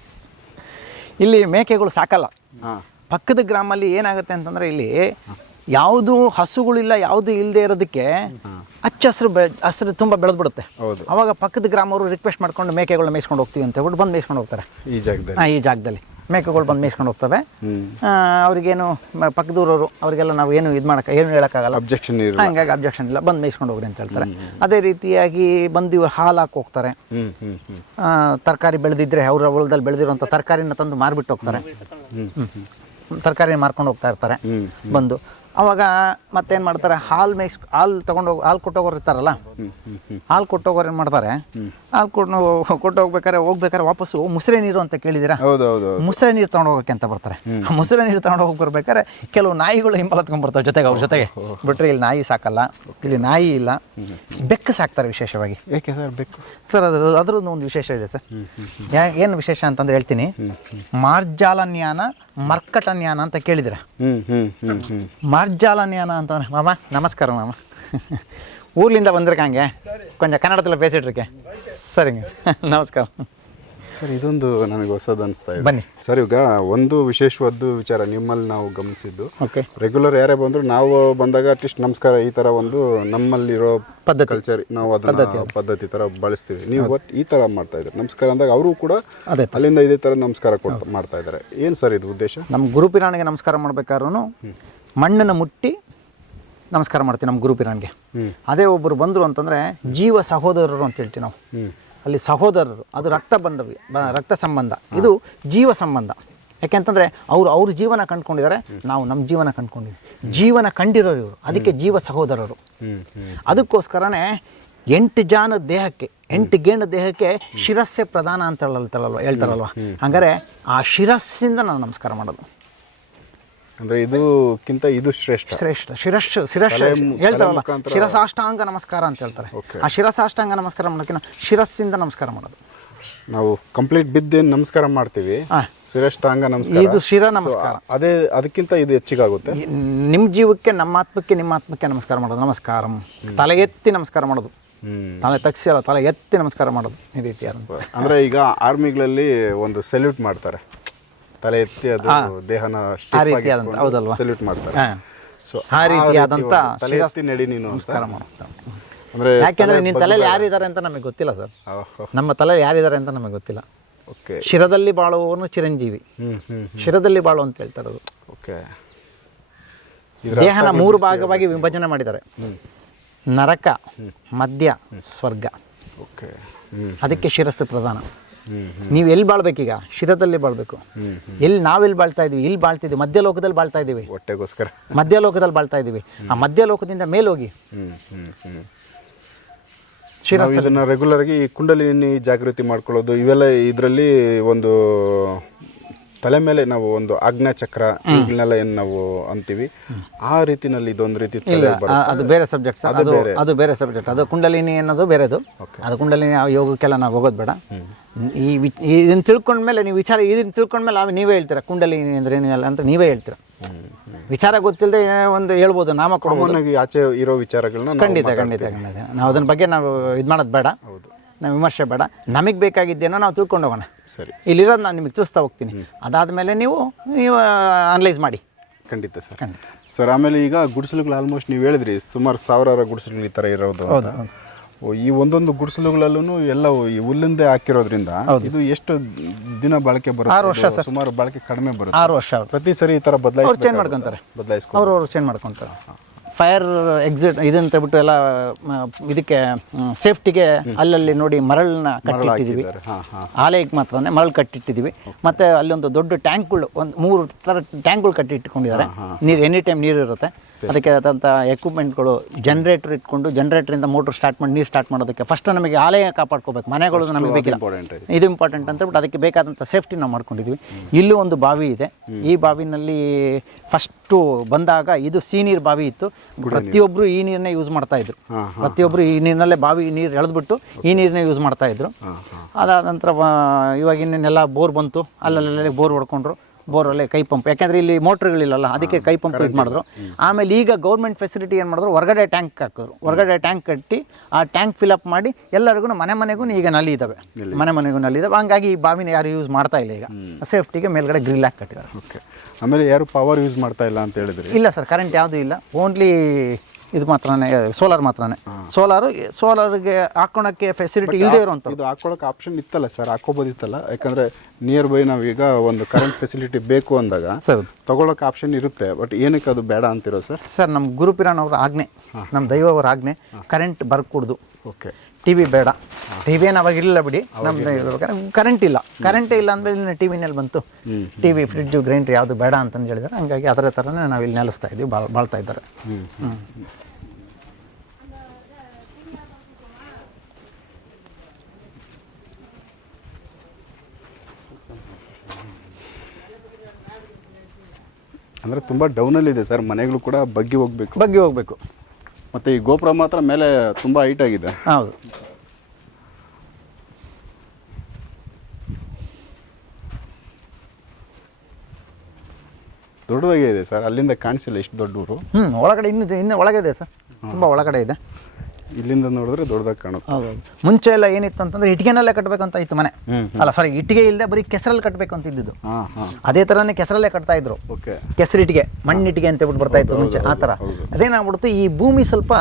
ಇಲ್ಲಿ ಮೇಕೆಗಳು ಸಾಕಲ್ಲ. ಹಾಂ. ಪಕ್ಕದ ಗ್ರಾಮಲ್ಲಿ ಏನಾಗುತ್ತೆ ಅಂತಂದರೆ ಇಲ್ಲಿ ಯಾವುದು ಹಸುಗಳಿಲ್ಲ ಯಾವುದು ಇಲ್ಲದೆ ಇರೋದಕ್ಕೆ ಹಚ್ಚ ಹಸಿರು ಬೆ ಹಸಿರು ತುಂಬ ಬೆಳೆದ್ಬಿಡುತ್ತೆ. ಹೌದು. ಅವಾಗ ಪಕ್ಕದ ಗ್ರಾಮವರು ರಿಕ್ವೆಸ್ಟ್ ಮಾಡ್ಕೊಂಡು ಮೇಕೆಗಳನ್ನ ಮೇಯಿಸ್ಕೊಂಡು ಹೋಗ್ತೀವಿ ಅಂತ ಹೇಳ್ಬಿಟ್ಟು ಬಂದು ಮೇಯಿಸ್ಕೊಂಡು ಹೋಗ್ತಾರೆ. ಈ ಜಾಗದಲ್ಲಿ. ಹಾಂ ಈ ಜಾಗದಲ್ಲಿ. ಮೇಕೆಗಳು ಬಂದು ಮೇಯ್ಸ್ಕೊಂಡು ಹೋಗ್ತವೆ. ಅವ್ರಿಗೇನು ಪಕ್ಕದೂರವರು ಅವರಿಗೆಲ್ಲ ನಾವು ಏನು ಇದು ಮಾಡೋಕೆ ಏನು ಹೇಳೋಕ್ಕಾಗಲ್ಲ. ಅಬ್ಜೆಕ್ಷನ್ ಹಂಗಾಗಿ ಅಬ್ಜೆಕ್ಷನ್ ಇಲ್ಲ. ಬಂದು ಮೇಯ್ಸ್ಕೊಂಡು ಹೋಗ್ರಿ ಅಂತ ಹೇಳ್ತಾರೆ. ಅದೇ ರೀತಿಯಾಗಿ ಬಂದು ಇವ್ರು ಹಾಲು ಹಾಕಿ ಹೋಗ್ತಾರೆ. ತರಕಾರಿ ಬೆಳೆದಿದ್ರೆ ಅವ್ರ ಹೊಲದಲ್ಲಿ ಬೆಳೆದಿರುವಂಥ ತರಕಾರಿನ ತಂದು ಮಾರ್ಬಿಟ್ಟು ಹೋಗ್ತಾರೆ. ತರಕಾರಿ ಮಾರ್ಕೊಂಡು ಹೋಗ್ತಾ ಇರ್ತಾರೆ. ಬಂದು ಅವಾಗ ಮತ್ತೇನು ಮಾಡ್ತಾರೆ? ಹಾಲು ಮೇಯ್ಸ್ ಹಾಲು ತೊಗೊಂಡೋಗಿ ಹಾಲು ಕೊಟ್ಟೋಗೋರು ಇರ್ತಾರಲ್ಲ? ಹಾಲು ಕೊಟ್ಟೋಗೋರು ಏನು ಮಾಡ್ತಾರೆ? ಹಾಲು ಕೊಟ್ಟು ಕೊಟ್ಟು ಹೋಗ್ಬೇಕಾದ್ರೆ ಹೋಗ್ಬೇಕಾರೆ ವಾಪಸ್ಸು ಮುಸ್ರೆ ನೀರು ಅಂತ ಕೇಳಿದಿರ? ಹೌದು ಹೌದು ಹೌದು. ಮುಸ್ರೆ ನೀರು ತೊಗೊಂಡು ಹೋಗೋಕೆ ಅಂತ ಬರ್ತಾರೆ. ಆ ಮುಸ್ರೆ ನೀರು ತೊಗೊಂಡು ಹೋಗಿ ಬರ್ಬೇಕಾದ್ರೆ ಕೆಲವು ನಾಯಿಗಳು ಹಿಂಬಲತ್ಕೊಂಡು ಬರ್ತಾವೆ ಜೊತೆಗೆ ಅವ್ರ ಜೊತೆಗೆ. ಬಿಟ್ಟರೆ ಇಲ್ಲಿ ನಾಯಿ ಸಾಕಲ್ಲ. ಇಲ್ಲಿ ನಾಯಿ ಇಲ್ಲ. ಬೆಕ್ಕು ಸಾಕ್ತಾರೆ ವಿಶೇಷವಾಗಿ. ಏಕೆ ಸರ್ ಬೆಕ್ಕು? ಸರ್ ಅದ್ರ ಅದ್ರದ್ದು ಒಂದು ವಿಶೇಷ ಇದೆ ಸರ್. ಯಾ ಏನು ವಿಶೇಷ ಅಂತಂದ್ರೆ ಹೇಳ್ತೀನಿ. ಮಾರ್ಜಾಲನ್ಯಾನ ಮರ್ಕಟನ್ಯಾನ ಅಂತ ಕೇಳಿದಿರ? ಹ್ಞೂ ಹ್ಞೂ ಹ್ಞೂ ಹ್ಞೂ ಮಾರ್ಜಾಲನ್ಯಾನ ಅಂತಂದ್ರೆ ಮಾಮ ನಮಸ್ಕಾರ ಮಾಮ ஊர்லேருந்து வந்திருக்காங்க கொஞ்சம் கன்னடத்தில் பேசிட்டு இருக்கேன் சரிங்க ನಮಸ್ಕಾರ ಸರ್ ಇದೊಂದು ನನಗೆ ಹೊಸದು ಅನಿಸ್ತಾ ಇದೆ ಬನ್ನಿ ಸರ್ ಈಗ ಒಂದು ವಿಶೇಷವಾದ ವಿಚಾರ ನಿಮ್ಮಲ್ಲಿ ನಾವು ಗಮನಿಸಿದ್ದು ಓಕೆ ರೆಗ್ಯುಲರ್ ಯಾರೇ ಬಂದ್ರು ನಾವು ಬಂದಾಗ ಅಟ್ಲೀಸ್ಟ್ ನಮಸ್ಕಾರ ಈ ತರ ಒಂದು ನಮ್ಮಲ್ಲಿರೋ ಪದ್ಧತಿ. ಕಲ್ಚರ್ ನಾವು ಅದನ್ನ ಪದ್ಧತಿ ತರ ಬಳಸ್ತೀವಿ ನೀವು ಒಟ್ಟು ಈ ತರ ಮಾಡ್ತಾ ಇದ್ದಾರೆ ನಮಸ್ಕಾರ ಅಂದಾಗ ಅವರು ಕೂಡ ಅದೇ ಅಲ್ಲಿಂದ ಇದೇ ತರ ನಮಸ್ಕಾರ ಕೊಡ್ತಾ ಮಾಡ್ತಾ ಇದ್ದಾರೆ ಏನು ಸರ್ ಇದು ಉದ್ದೇಶ ನಮ್ಮ ಗುರುಪಿರಾಣಿಗೆ ನಮಸ್ಕಾರ ಮಾಡ್ಬೇಕಾದ್ರೂ ಮಣ್ಣನ್ನು ಮುಟ್ಟಿ ನಮಸ್ಕಾರ ಮಾಡ್ತೀವಿ ನಮ್ಮ ಗುರುಪಿರಾಣಿಗೆ ಅದೇ ಒಬ್ಬರು ಬಂದರು ಅಂತಂದರೆ ಜೀವ ಸಹೋದರರು ಅಂತ ಹೇಳ್ತೀವಿ ನಾವು. ಅಲ್ಲಿ ಸಹೋದರರು ಅದು ರಕ್ತ ಬಂಧವ್ಯ ರಕ್ತ ಸಂಬಂಧ. ಇದು ಜೀವ ಸಂಬಂಧ. ಯಾಕೆಂತಂದರೆ ಅವರು ಅವ್ರ ಜೀವನ ಕಂಡುಕೊಂಡಿದ್ದಾರೆ ನಾವು ನಮ್ಮ ಜೀವನ ಕಂಡ್ಕೊಂಡಿದ್ದೀವಿ. ಜೀವನ ಕಂಡಿರೋರು ಇವರು. ಅದಕ್ಕೆ ಜೀವ ಸಹೋದರರು. ಅದಕ್ಕೋಸ್ಕರನೇ ಎಂಟು ಜಾನ ದೇಹಕ್ಕೆ ಎಂಟು ಗೇಣ ದೇಹಕ್ಕೆ ಶಿರಸ್ಸೇ ಪ್ರಧಾನ ಅಂತ ಹೇಳ್ತಾರಲ್ವ? ಹೇಳ್ತಾರಲ್ವ ಹಂಗಾರೆ ಆ ಶಿರಸ್ಸಿಂದ ನಾನು ನಮಸ್ಕಾರ ಮಾಡೋದು. ಅಂದ್ರೆ ಇದಕ್ಕಿಂತ ಇದು ಶ್ರೇಷ್ಠ. ಶ್ರೇಷ್ಠ. ಶಿರಶ್ ಶಿರಶ್ ಹೇಳ್ತಾರಲ್ಲ ಶಿರಸಾಷ್ಟಾಂಗ ನಮಸ್ಕಾರ ಅಂತ ಹೇಳ್ತಾರೆ. ಆ ಶಿರಸಾಷ್ಟಾಂಗ ನಮಸ್ಕಾರ ಮಾಡೋದಕ್ಕಿಂತ ಶಿರಸ್ಸಿಂದ ನಮಸ್ಕಾರ ಮಾಡೋದು. ನಾವು ಕಂಪ್ಲೀಟ್ ಬಿದ್ದೇನು ನಮಸ್ಕಾರ ಮಾಡ್ತೀವಿ. ಶಿರಷ್ಟಾಂಗ ನಮಸ್ಕಾರ. ಇದು ಶಿರ ನಮಸ್ಕಾರ. ಅದೇ ಅದಕ್ಕಿಂತ ಇದು ಹೆಚ್ಚಿಗಾಗುತ್ತೆ. ನಿಮ್ಮ ಜೀವಕ್ಕೆ ನಮ್ಮ ಆತ್ಮಕ್ಕೆ ನಿಮ್ಮ ಆತ್ಮಕ್ಕೆ ನಮಸ್ಕಾರ ಮಾಡೋದು. ನಮಸ್ಕಾರ. ತಲೆ ಎತ್ತಿ ನಮಸ್ಕಾರ ಮಾಡೋದು. ತಲೆ ತಗ್ಸಿಯಲ್ಲ ತಲೆ ಎತ್ತಿ ನಮಸ್ಕಾರ ಮಾಡೋದು ಈ ರೀತಿಯಾದ ಅಂದ್ರೆ ಈಗ ಆರ್ಮಿಗಳಲ್ಲಿ ಒಂದು ಸೆಲ್ಯೂಟ್ ಮಾಡ್ತಾರೆ. ತಲೆ ಎತ್ತಿ ಅದು ದೇಹನ ಆ ರೀತಿಯಾದಂಥ ಹೌದಲ್ವಾ? ಸೆಲ್ಯೂಟ್ ಮಾಡ್ತಾರೆ. ಹಾಂ. ಸೊ ಆ ರೀತಿಯಾದಂಥ ತಲೆ ಎತ್ತಿ ನಡಿ ನೀನು. ನಮಸ್ಕಾರ ಮಾಡೋದು ಅಂದ್ರೆ ಯಾಕೆಂದ್ರೆ ನಿನ್ನ ತಲೆಯಲ್ಲಿ ಯಾರಿದ್ದಾರೆ ಅಂತ ನಮಗೆ ಗೊತ್ತಿಲ್ಲ ಸರ್. ನಮ್ಮ ತಲೆಯಲ್ಲಿ ಯಾರಿದ್ದಾರೆ ಅಂತ ನಮಗೆ ಗೊತ್ತಿಲ್ಲ. ಓಕೆ. ಶಿರದಲ್ಲಿ ಬಾಳುವವನು ಚಿರಂಜೀವಿ. ಶಿರದಲ್ಲಿ ಬಾಳು ಅಂತ ಹೇಳ್ತಾರೆ ಅದು. ಓಕೆ. ದೇಹನ ಮೂರು ಭಾಗವಾಗಿ ವಿಭಜನೆ ಮಾಡಿದ್ದಾರೆ. ನರಕ ಮದ್ಯ ಸ್ವರ್ಗ. ಓಕೆ. ಅದಕ್ಕೆ ಶಿರಸ್ಸು ಪ್ರಧಾನ. ನೀವು ಎಲ್ಲಿ ಬಾಳ್ಬೇಕೀಗ? ಶಿರದಲ್ಲಿ ಬಾಳ್ಬೇಕು. ಎಲ್ಲಿ ನಾವೆಲ್ಲಿ ಬಾಳ್ತಾ ಇದೀವಿ ಇಲ್ಲಿ ಬಾಳ್ತಿದ್ವಿ. ಮಧ್ಯಲೋಕದಲ್ಲಿ ಬಾಳ್ತಾ ಇದ್ದೀವಿ. ಹೊಟ್ಟೆಗೋಸ್ಕರ. ಮಧ್ಯಲೋಕದಲ್ಲಿ ಬಾಳ್ತಾ ಇದ್ದೀವಿ. ಆ ಮೇಲೋಗಿ. ಹ್ಮ್ ಶಿರ ನಾವು ಇದನ್ನ ರೆಗ್ಯುಲರ್ ಆಗಿ ಕುಂಡಲಿನಿ ಜಾಗೃತಿ ಮಾಡ್ಕೊಳ್ಳೋದು ಇವೆಲ್ಲ ಇದರಲ್ಲಿ ಒಂದು ತಲೆ ಮೇಲೆ ನಾವು ಒಂದು ಆಜ್ಞಾ ಚಕ್ರ ಇವುಗಳನ್ನೆಲ್ಲ ಏನು ನಾವು ಅಂತೀವಿ? ಆ ರೀತಿನಲ್ಲಿ ಇದೊಂದು ರೀತಿ ತಲೆ ಬರುತ್ತೆ. ಅದು ಬೇರೆ ಸಬ್ಜೆಕ್ಟ್ ಅದು ಅದು ಬೇರೆ. ಸಬ್ಜೆಕ್ಟ್ ಅದು ಕುಂಡಲಿನಿ ಅನ್ನೋದು ಬೇರೆದು. ಅದು ಕುಂಡಲಿನಿ ಆ ಯೋಗಕ್ಕೆಲ್ಲ ನಾವು ಹೋಗೋದು ಬೇಡ. ಈ ವಿ ಇದನ್ನು ತಿಳ್ಕೊಂಡ್ಮೇಲೆ ನೀವು ವಿಚಾರ ಇದನ್ನು ತಿಳ್ಕೊಂಡ್ಮೇಲೆ ಅವು ನೀವೇ ಹೇಳ್ತೀರಾ? ಕುಂಡಲಿನಿ ಅಂದ್ರೆ ಏನು ಇಲ್ಲ ಅಂತ ನೀವೇ ಹೇಳ್ತೀರಾ? ವಿಚಾರ ಗೊತ್ತಿಲ್ಲದೆ ಒಂದು ಹೇಳ್ಬೋದು ನಾಮ ಕೊಡ್ಬೋದು. ಆಚೆ ಇರೋ ವಿಚಾರಗಳನ್ನ ಖಂಡಿತ ಖಂಡಿತ ಖಂಡಿತ. ನಾವು ಅದನ್ನ ಬಗ್ಗೆ ನಾವು ಇದು ಮಾಡೋದು ಬೇಡ. ನಾವು ವಿಮರ್ಶೆ ಬೇಡ. ನಮಗೆ ಬೇಕಾಗಿದ್ದೇನೋ ನಾವು ತಿಳ್ಕೊಂಡು ಹೋಗೋಣ. ಸರಿ. ಇಲ್ಲಿರೋದು ನಾನು ನಿಮಗೆ ತಿಳಿಸ್ತಾ ಹೋಗ್ತೀನಿ. ಅದಾದ ಮೇಲೆ ನೀವು ನೀವು ಅನಲೈಸ್ ಮಾಡಿ. ಖಂಡಿತ ಸರ್. ಖಂಡಿತ. ಸರ್ ಆಮೇಲೆ ಈಗ ಗುಡಿಸಲುಗಳು ಆಲ್ಮೋಸ್ಟ್ ನೀವು ಹೇಳಿದ್ರಿ ಸುಮಾರು ಸಾವಿರಾರು ಗುಡಿಸಲುಗಳು ಈ ಥರ ಇರೋದು ಹೌದು ಓ, ಈ ಒಂದೊಂದು ಗುಡಿಸಲುಗಳಲ್ಲೂ ಎಲ್ಲ ಈ ಹುಲ್ಲಿಂದೆ ಹಾಕಿರೋದ್ರಿಂದ ಇದು ಎಷ್ಟು ದಿನ ಬಳಕೆ ಬರುತ್ತೆ? ಆರು ವರ್ಷ ಸರ್. ಸುಮಾರು ಬಳಕೆ ಕಡಿಮೆ ಬರುತ್ತೆ. ಆರು ವರ್ಷ ಪ್ರತಿ ಸರಿ ಈ ಥರ ಬದಲಾಯಿಸಿ ಚೇಂಜ್ ಮಾಡ್ಕೊಂತಾರೆ. ಬದಲಾಯಿಸ್ಕೊಂಡು ಬದಲಾಯಿಸ್ಕೊ ಅವ್ರು ಅವ್ರು ಚೇಂಜ್ ಮಾಡ್ಕೊತಾರೆ. ಫೈರ್ ಎಕ್ಸಿಟ್ ಇದಂತ ಬಿಟ್ಟು ಎಲ್ಲ ಇದಕ್ಕೆ ಸೇಫ್ಟಿಗೆ ಅಲ್ಲಲ್ಲಿ ನೋಡಿ ಮರಳನ್ನ ಕಟ್ಟಿಟ್ಟಿದ್ದೀವಿ. ಆಲಯಕ್ಕೆ ಮಾತ್ರನೇ ಮರಳು ಕಟ್ಟಿಟ್ಟಿದ್ದೀವಿ. ಮತ್ತೆ ಅಲ್ಲಿ ಒಂದು ದೊಡ್ಡ ಟ್ಯಾಂಕ್ಗಳು ಒಂದು ಮೂರು ಥರ ಟ್ಯಾಂಕ್ಗಳು ಕಟ್ಟಿಟ್ಕೊಂಡಿದ್ದಾರೆ ನೀರು ಎನಿ ಟೈಮ್ ನೀರು ಇರುತ್ತೆ. ಅದಕ್ಕೆ ಆದಂಥ ಎಕ್ವಿಪ್ಮೆಂಟ್ಗಳು ಜನ್ರೇಟರ್ ಇಟ್ಕೊಂಡು ಜನ್ರೇಟ್ರಿಂದ ಮೋಟ್ರ್ ಸ್ಟಾರ್ಟ್ ಮಾಡಿ ನೀರು ಸ್ಟಾರ್ಟ್ ಮಾಡೋದಕ್ಕೆ ಫಸ್ಟ್ ನಮಗೆ ಆಲಯ ಕಾಪಾಡ್ಕೋಬೇಕು. ಮನೆಗಳು ನಮಗೆ ಬೇಕಿಲ್ಲ. ಇಂಪಾರ್ಟೆಂಟ್ ಇದು ಇಂಪಾರ್ಟೆಂಟ್ ಅಂತ ಬಿಟ್ಟು ಅದಕ್ಕೆ ಬೇಕಾದಂಥ ಸೇಫ್ಟಿ ನಾವು ಮಾಡ್ಕೊಂಡಿದ್ವಿ. ಇಲ್ಲೂ ಒಂದು ಬಾವಿ ಇದೆ. ಈ ಬಾವಿನಲ್ಲಿ ಫಸ್ಟು ಬಂದಾಗ ಇದು ಸೀನೀರ್ ಬಾವಿ ಇತ್ತು. ಪ್ರತಿಯೊಬ್ಬರು ಈ ನೀರನ್ನೇ ಯೂಸ್ ಮಾಡ್ತಾ ಇದ್ರು. ಪ್ರತಿಯೊಬ್ಬರು ಈ ನೀರಿನಲ್ಲೇ ಬಾವಿ ನೀರು ಎಳೆದ್ಬಿಟ್ಟು ಈ ನೀರನ್ನೇ ಯೂಸ್ ಮಾಡ್ತಾ ಇದ್ರು. ಅದಾದ ನಂತರ ಇವಾಗಿನ ಇವಾಗ ಇನ್ನೇನೆಲ್ಲ ಬೋರ್ ಬಂತು. ಅಲ್ಲಲ್ಲೇ ಬೋರ್ ಹೊಡ್ಕೊಂಡ್ರು. ಬೋರಲ್ಲೇ ಕೈ ಪಂಪ್. ಯಾಕೆಂದ್ರೆ ಇಲ್ಲಿ ಮೋಟ್ರ್ಗಳಿಲ್ಲಲ್ಲ ಅದಕ್ಕೆ ಕೈ ಪಂಪ್ ಇದು ಮಾಡಿದ್ರು. ಆಮೇಲೆ ಈಗ ಗೌರ್ಮೆಂಟ್ ಫೆಸಿಲಿಟಿ ಏನು ಮಾಡಿದ್ರು? ಹೊರಗಡೆ ಟ್ಯಾಂಕ್ ಹಾಕಿದ್ರು. ಹೊರಗಡೆ ಟ್ಯಾಂಕ್ ಕಟ್ಟಿ ಆ ಟ್ಯಾಂಕ್ ಫಿಲಪ್ ಮಾಡಿ ಎಲ್ಲರಿಗೂ ಮನೆ ಮನೆಗೂ ಈಗ ನಲ್ಲಿ ಇದ್ದಾವೆ ಮನೆ ಮನೆಗೂ ನಲ್ಲಿ ಇದಾವೆ. ಹಂಗಾಗಿ ಈ ಬಾವಿನ ಯಾರು ಯೂಸ್ ಮಾಡ್ತಾ ಇಲ್ಲ ಈಗ. ಸೇಫ್ಟಿಗೆ ಮೇಲ್ಗಡೆ ಗ್ರಿಲ್ ಹಾಕಿ ಕಟ್ಟಿದ್ದಾರೆ. ಓಕೆ ಆಮೇಲೆ ಯಾರು ಪವರ್ ಯೂಸ್ ಮಾಡ್ತಾ ಇಲ್ಲ ಅಂತ ಹೇಳಿದ್ರೆ? ಇಲ್ಲ ಸರ್ ಕರೆಂಟ್ ಯಾವುದೂ ಇಲ್ಲ. ಓನ್ಲಿ ಇದು ಮಾತ್ರನೇ ಸೋಲಾರ್ ಮಾತ್ರನೇ. ಸೋಲಾರು ಸೋಲಾರ್ಗೆ ಹಾಕೊಳಕ್ಕೆ ಫೆಸಿಲಿಟಿ ಇಲ್ಲದೆ ಇರುವಂಥದ್ದು. ಇದು ಆಪ್ಷನ್ ಇತ್ತಲ್ಲ ಸರ್? ಹಾಕೋಬೋದಿತ್ತಲ್ಲ ಯಾಕಂದ್ರೆ ನಿಯರ್ ಬೈ ನಾವೀಗ ಒಂದು ಕರೆಂಟ್ ಫೆಸಿಲಿಟಿ ಬೇಕು ಅಂದಾಗ ಸರ್. ತಗೊಳಕ್ ಆಪ್ಷನ್ ಇರುತ್ತೆ. ಬಟ್ ಏನಕ್ಕೆ ಅದು ಬೇಡ ಅಂತಿರೋ ಸರ್? ಸರ್ ನಮ್ಮ ಗುರುಪಿರಾಣ್ ಅವ್ರ ಆಜ್ಞೆ ನಮ್ಮ ಅವ್ರ ಆಜ್ಞೆ ಕರೆಂಟ್ ಬರ್ಕೊಡ್ದು. ಓಕೆ ಟಿ ವಿ ಬೇಡ. ಟಿ ವಿ ಏನು ಅವಾಗ ಇರಲಿಲ್ಲ ಬಿಡಿ. ನಮ್ದು ಕರೆಂಟ್ ಇಲ್ಲ. ಕರೆಂಟೇ ಇಲ್ಲ ಅಂದಮೇಲೆ ಟಿ ವಿನಲ್ಲಿ ಬಂತು. ಟಿ ವಿ ಫ್ರಿಡ್ಜು ಗ್ರೈಂಡ್ರ್ ಯಾವುದು ಬೇಡ ಅಂತಂದು ಹೇಳಿದ್ರೆ. ಹಂಗಾಗಿ ಅದರ ಥರನೇ ನಾವು ಇಲ್ಲಿ ನೆಲೆಸ್ತಾ ಇದ್ದೀವಿ ಬಾಳ್ ಬಾಳ್ತಾ ಇದ್ದಾರೆ. ಅಂದ್ರೆ ತುಂಬಾ ಡೌನ್ ಅಲ್ಲಿ ಇದೆ ಸರ್. ಮನೆಗಳು ಕೂಡ ಬಗ್ಗಿ ಹೋಗ್ಬೇಕು. ಬಗ್ಗಿ ಹೋಗಬೇಕು. ಮತ್ತೆ ಈ ಗೋಪುರ ಮಾತ್ರ ಮೇಲೆ ತುಂಬಾ ಹೈಟ್ ಆಗಿದೆ. ಹೌದು. ದೊಡ್ಡದಾಗಿದೆ ಸರ್ ಅಲ್ಲಿಂದ ಕಾಣಿಸಿಲ್ಲ ಇಷ್ಟು ದೊಡ್ಡ ಊರು. ಹ್ಞೂ ಒಳಗಡೆ ಇನ್ನು ಇನ್ನು ಒಳಗಡೆ ಇದೆ ಸರ್. ತುಂಬ ಒಳಗಡೆ ಇದೆ. ಇಲ್ಲಿಂದ ನೋಡಿದ್ರೆ ದೊಡ್ಡದಾಗಿ ಕಾಣುತ್ತೆ. ಮುಂಚೆ ಎಲ್ಲ ಏನಿತ್ತು ಅಂತಂದ್ರೆ ಇಟ್ಟಿಗೆನಲ್ಲೇ ಕಟ್ಟಬೇಕು ಅಂತ ಇತ್ತು ಮನೆ. ಅಲ್ಲ ಸಾರಿ ಇಟ್ಟಿಗೆ ಇಲ್ಲದೆ ಬರೀ ಕೆಸರಲ್ಲಿ ಕಟ್ಟಬೇಕು ಅಂತ ಇದ್ದಿದ್ದು. ಅದೇ ತರನೇ ಕೆಸರಲ್ಲೇ ಕಟ್ತಾ ಇದ್ರು. ಓಕೆ. ಕೆಸರಿಟ್ಟಿಗೆ ಮಣ್ಣಿಟ್ಟಿಗೆ ಅಂತ ಹೇಳ್ಬಿಟ್ಟು ಬರ್ತಾ ಇತ್ತು ಮುಂಚೆ ಆ ತರ ಅದೇನಾಗ್ಬಿಡ್ತು ಈ ಭೂಮಿ ಸ್ವಲ್ಪ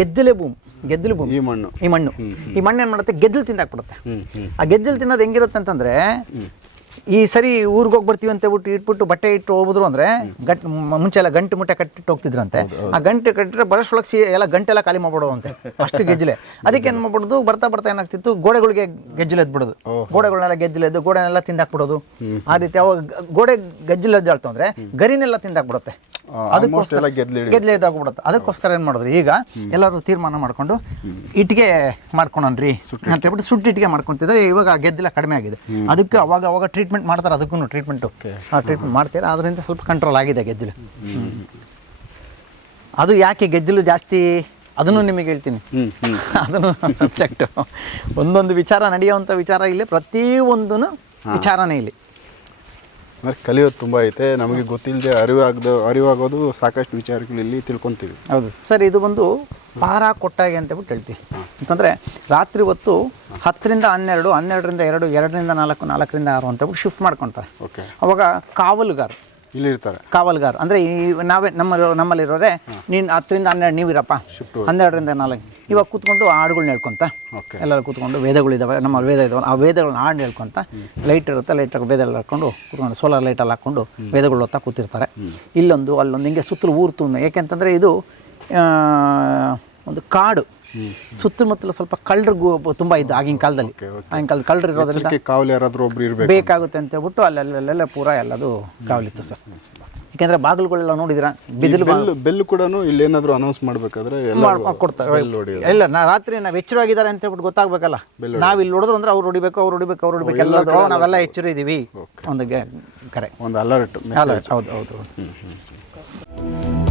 ಗೆದ್ದಲೆ ಭೂಮಿ ಗೆದ್ದಲು ಭೂಮಿ. ಈ ಮಣ್ಣು. ಈ ಮಣ್ಣು. ಈ ಮಣ್ಣು ಏನು ಮಾಡುತ್ತೆ? ಗೆದ್ದಲು ತಿಂದಾಕ್ಬಿಡುತ್ತೆ. ಆ ಗೆದ್ದಲು ತಿನ್ನೋದು ಹೆಂಗಿರುತ್ತೆ ಅಂತಂದ್ರೆ ಈ ಸರಿ ಊರಿಗೆ ಹೋಗಿ ಬರ್ತೀವಿ ಅಂತ ಬಿಟ್ಟು ಇಟ್ಬಿಟ್ಟು ಬಟ್ಟೆ ಇಟ್ಟು ಹೋಗಿದ್ರು ಅಂದ್ರೆ ಗಟ್ ಮುಂಚೆ ಎಲ್ಲ ಗಂಟು ಮುಟ್ಟೆ ಕಟ್ಟಿಟ್ಟು ಹೋಗ್ತಿದ್ರಂತೆ. ಆ ಗಂಟೆ ಕಟ್ಟಿದ್ರೆ ಬರೋಷ್ಟೊಳಗೆ ಸಿ ಎಲ್ಲ ಗಂಟೆಲ್ಲ ಖಾಲಿ ಮಾಡ್ಬಿಡೋದಂತೆ ಅಷ್ಟು ಗೆಜ್ಜಲೆ. ಅದಕ್ಕೆ ಏನು ಮಾಡ್ಬಿಡೋದು? ಬರ್ತಾ ಬರ್ತಾ ಏನಾಗ್ತಿತ್ತು? ಗೋಡೆಗಳಿಗೆ ಗೆಜ್ಜಲೆ ಎದ್ಬಿಡೋದು. ಗೋಡೆಗಳನ್ನೆಲ್ಲ ಗೆಜ್ಜಲೆದ್ದು ಗೋಡೆನೆಲ್ಲ ತಿಂದಾಕ್ಬಿಡೋದು. ಆ ರೀತಿ ಅವಾಗ ಗೋಡೆ ಗೆಜ್ಜಲೆ ಎದ್ದಾಳ್ತು ಅಂದ್ರೆ ಗರಿನೆಲ್ಲ ತಿಂದಾಕ್ಬಿಡುತ್ತೆ. ಎಲ್ಲ ಗೆದ್ಲು ಇದಾಗ್ಬಿಡುತ್ತೆ. ಅದಕ್ಕೋಸ್ಕರ ಏನು ಮಾಡಿದ್ರು? ಈಗ ಎಲ್ಲರೂ ತೀರ್ಮಾನ ಮಾಡ್ಕೊಂಡು ಇಟ್ಟಿಗೆ ಮಾಡ್ಕೊಳನ್ರಿ ಅಂತ ಹೇಳ್ಬಿಟ್ಟು ಸುಟ್ಟು ಇಟ್ಟಿಗೆ ಮಾಡ್ಕೊಂತಿದ್ರೆ ಇವಾಗ ಗೆದ್ದೆಲ್ಲ ಕಡಿಮೆ ಆಗಿದೆ. ಅದಕ್ಕೆ ಅವಾಗ ಅವಾಗ ಟ್ರೀಟ್ಮೆಂಟ್ ಮಾಡ್ತಾರೆ. ಅದಕ್ಕೂ ಟ್ರೀಟ್ಮೆಂಟ್ ಆ ಟ್ರೀಟ್ಮೆಂಟ್ ಮಾಡ್ತೀರಾ? ಅದರಿಂದ ಸ್ವಲ್ಪ ಕಂಟ್ರೋಲ್ ಆಗಿದೆ ಗೆದ್ದಿಲ್ಲ ಅದು ಯಾಕೆ ಗೆದ್ದಿಲ್ಲ ಜಾಸ್ತಿ? ಅದನ್ನು ನಿಮಗೆ ಹೇಳ್ತೀನಿ. (laughs) ಅದನ್ನು ಸಬ್ಜೆಕ್ಟು ಒಂದೊಂದು ವಿಚಾರ ನಡೆಯುವಂಥ ವಿಚಾರ ಇಲ್ಲಿ. ಪ್ರತಿಯೊಂದು ವಿಚಾರನೇ ಇಲ್ಲಿ. ಅಂದ್ರೆ ಕಲಿಯೋದು ತುಂಬಾ ಐತೆ. ನಮಗೆ ಗೊತ್ತಿಲ್ಲದೆ ಅರಿವಾಗದು ಅರಿವಾಗೋದು ಸಾಕಷ್ಟು ವಿಚಾರಗಳಲ್ಲಿ ತಿಳ್ಕೊಂತೀವಿ. ಹೌದು. ಸರ್ ಇದು ಬಂದು ಪಾರ ಕೊಟ್ಟಾಗೆ ಅಂತ ಬಿಟ್ಟು ಹೇಳ್ತೀವಿ. ಅಂತಂದರೆ ರಾತ್ರಿ ಹೊತ್ತು ಹತ್ತರಿಂದ ಹನ್ನೆರಡು ಹನ್ನೆರಡರಿಂದ ಎರಡು ಎರಡರಿಂದ ನಾಲ್ಕು ನಾಲ್ಕರಿಂದ ಆರು ಅಂತ ಬಿಟ್ಟು ಶಿಫ್ಟ್ ಮಾಡ್ಕೊತಾರೆ. ಓಕೆ. ಅವಾಗ ಕಾವಲುಗಾರ. ಇಲ್ಲಿ ಇರ್ತಾರೆ. ಕಾವಲ್ಗಾರ್. ಅಂದರೆ ಈ ನಾವೇ ನಮ್ಮ ನಮ್ಮಲ್ಲಿರೋರೆ ನೀನು ಹತ್ತರಿಂದ ಹನ್ನೆರಡು ನೀವಿರಪ್ಪ. ಹನ್ನೆರಡರಿಂದ ನಾಲ್ಕು. ಇವಾಗ ಕೂತ್ಕೊಂಡು ಹಾಡುಗಳ್ನ ಹೇಳ್ಕೊಂತ. ಓಕೆ ಎಲ್ಲರೂ ಕೂತ್ಕೊಂಡು ವೇದಗಳಿದ್ದಾವೆ ನಮ್ಮ ವೇದ ಇದಾವೆ ಆ ವೇದಗಳನ್ನ ಹಾಡು ಹೇಳ್ಕೊಂತ ಲೈಟ್ ಇರುತ್ತೆ ಲೈಟ್ ವೇದ ಎಲ್ಲ ಹಾಕೊಂಡು ಕೂತ್ಕೊಂಡು ಸೋಲಾರ್ ಲೈಟಲ್ಲಿ ಹಾಕ್ಕೊಂಡು ವೇದಗಳು ಹೊತ್ತಾ ಕೂತಿರ್ತಾರೆ. ಇಲ್ಲೊಂದು ಅಲ್ಲೊಂದು ಹಿಂಗೆ ಸುತ್ತಲೂ ಊರು ತುಂಬ ಯಾಕೆಂತಂದರೆ ಇದು ಒಂದು ಕಾಡು. ಸುತ್ತಮುತ್ತಲು ಸ್ವಲ್ಪ ಕಳ್ಳರು ತುಂಬ ಇದ್ದು ಆಗಿನ ಕಾಲದಲ್ಲಿ. ಆಗಿನ ಕಾಲದ ಕಳ್ಳರು ಇರೋದ್ರಿಂದ ಎಚ್ಚರಿಕೆ ಕಾವಲು ಯಾರಾದ್ರೂ ಒಬ್ರು ಬೇಕಾಗುತ್ತೆ ಅಂತ ಹೇಳ್ಬಿಟ್ಟು ಅಲ್ಲೆಲ್ಲೆಲ್ಲ ಪೂರ ಎಲ್ಲದು ಕಾವಲಿತ್ತು ಸರ್. ಯಾಕೆಂದ್ರೆ ಬಾಗಿಲುಗಳೆಲ್ಲ ನೋಡಿದ್ರ? ಬಿದಿಲು ಬೆಲ್ ಬೆಲ್ ಕೂಡ ಇಲ್ಲಿ ಏನಾದ್ರು ಅನೌನ್ಸ್ ಮಾಡ್ಬೇಕಾದ್ರೆ ಕೊಡ್ತಾರೆ. ಇಲ್ಲ ನಾ ರಾತ್ರಿ ನಾವು ಎಚ್ಚರವಾಗಿದ್ದಾರೆ ಅಂತ ಹೇಳ್ಬಿಟ್ಟು ಗೊತ್ತಾಗ್ಬೇಕಲ್ಲ. ನಾವು ಇಲ್ಲಿ ಹೊಡೆದ್ರು ಅಂದ್ರೆ ಅವ್ರು ಹೊಡಿಬೇಕು ಅವ್ರು ಹೊಡಿಬೇಕು ಅವ್ರು ಹೊಡಿಬೇಕು ಎಲ್ಲದು ನಾವೆಲ್ಲ ಎಚ್ಚರ ಇದ್ದೀವಿ ಒಂದು ಕರೆ. ಒಂದು ಅಲರ್ಟ್ ಹೌದು ಹೌದು ಹೌದು.